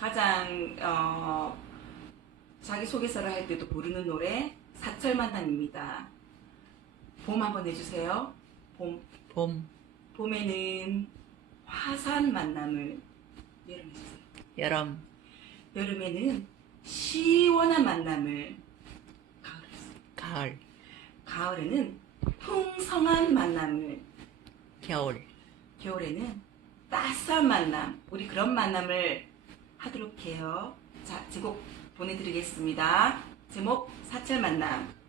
가장 어, 자기 소개서를 할 때도 부르는 노래 사철 만남입니다. 봄 한번 내주세요. 봄 봄, 봄에는 화산 만남을 여름 해주세요. 여름, 여름에는 시원한 만남을 가을 해주세요. 가을, 가을에는 풍성한 만남을 겨울, 겨울에는 따스한 만남 우리 그런 만남을 하도록 해요. 자, 제곡 보내드리겠습니다. 제목 사철 만남.